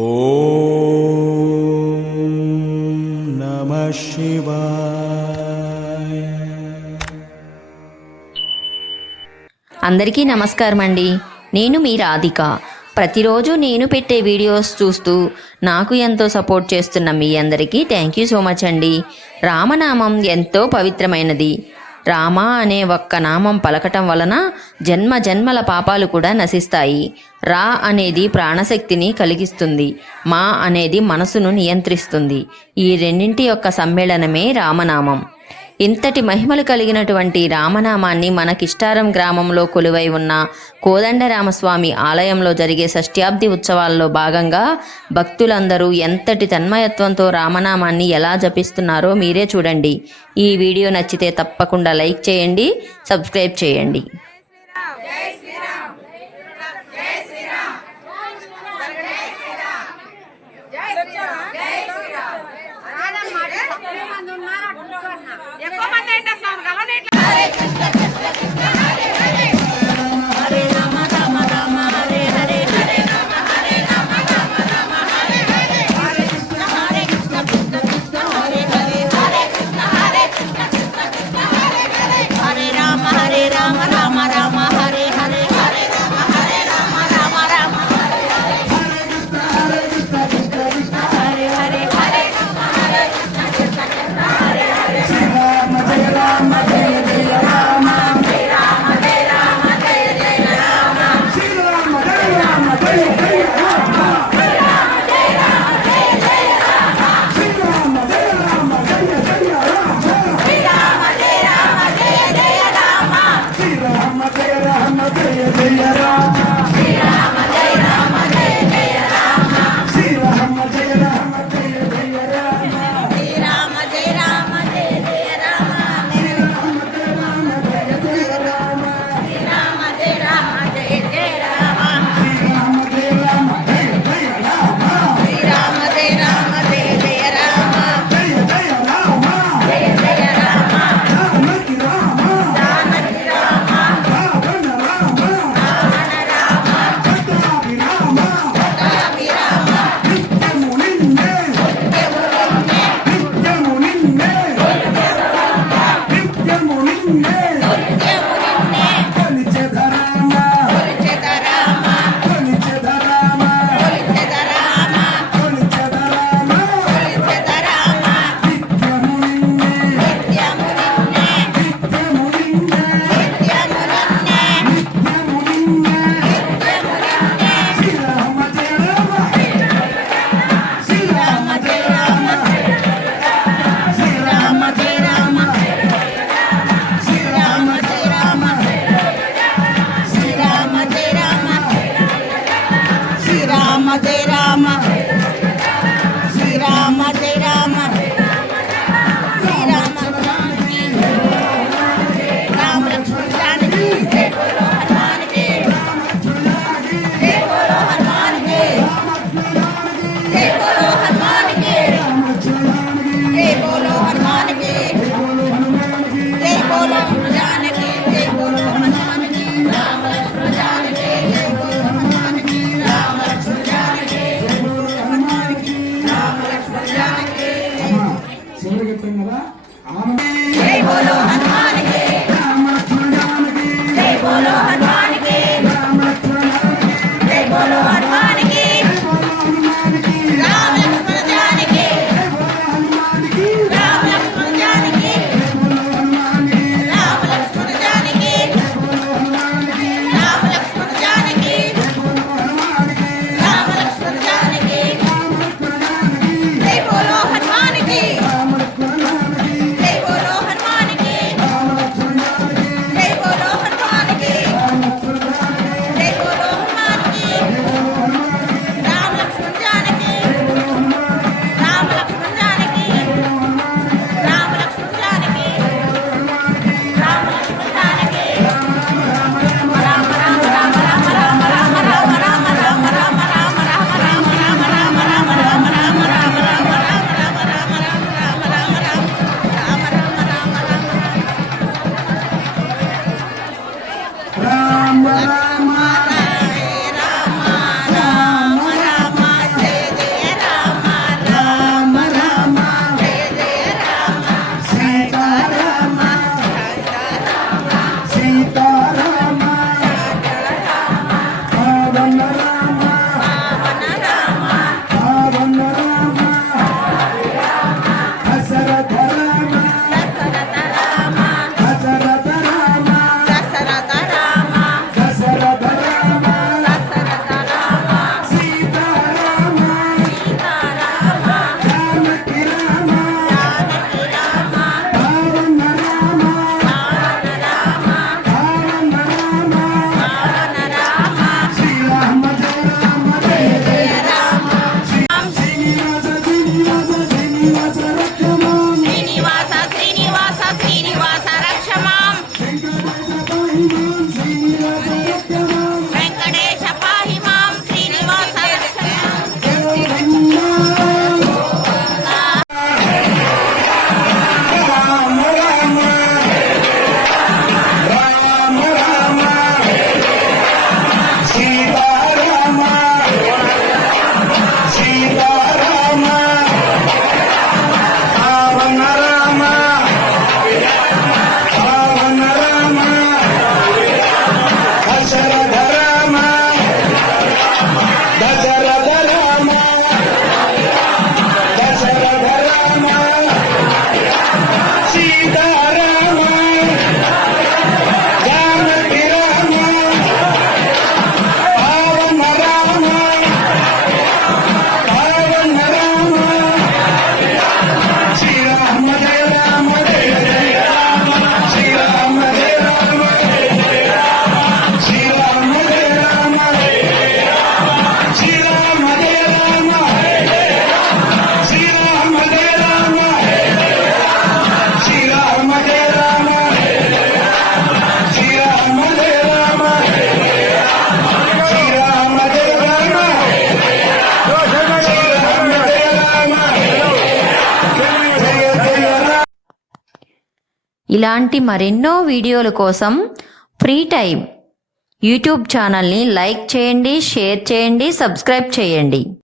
ఓం నమః శివాయ. అందరికీ నమస్కారం అండి. నేను మీ రాధిక. ప్రతిరోజు నేను పెట్టే వీడియోస్ చూస్తూ నాకు ఎంతో సపోర్ట్ చేస్తున్న మీ అందరికీ థ్యాంక్ యూ సో మచ్ అండి. రామనామం ఎంతో పవిత్రమైనది. రామ అనే ఒక్క నామం పలకటం వలన జన్మ జన్మల పాపాలు కూడా నశిస్తాయి. రా అనేది ప్రాణశక్తిని కలిగిస్తుంది. మా అనేది మనసును నియంత్రిస్తుంది. ఈ రెండింటి యొక్క సమ్మేళనమే రామనామం. ఇంతటి మహిమలు కలిగినటువంటి రామనామాన్ని మన కిష్టారం గ్రామంలో కొలువై ఉన్న కోదండరామస్వామి ఆలయంలో జరిగే షష్ఠ్యాబ్ది ఉత్సవాల్లో భాగంగా భక్తులందరూ ఎంతటి తన్మయత్వంతో రామనామాన్ని ఎలా జపిస్తున్నారో మీరే చూడండి. ఈ వీడియో నచ్చితే తప్పకుండా లైక్ చేయండి, సబ్స్క్రైబ్ చేయండి. Hare Rama, Rama వెంకటేశ పాహి మాం శ్రీనివాస ఇలాంటి మరెన్నో వీడియోల కోసం ఫ్రీ టైం యూట్యూబ్ ఛానల్ని లైక్ చేయండి, షేర్ చేయండి, సబ్స్క్రైబ్ చేయండి.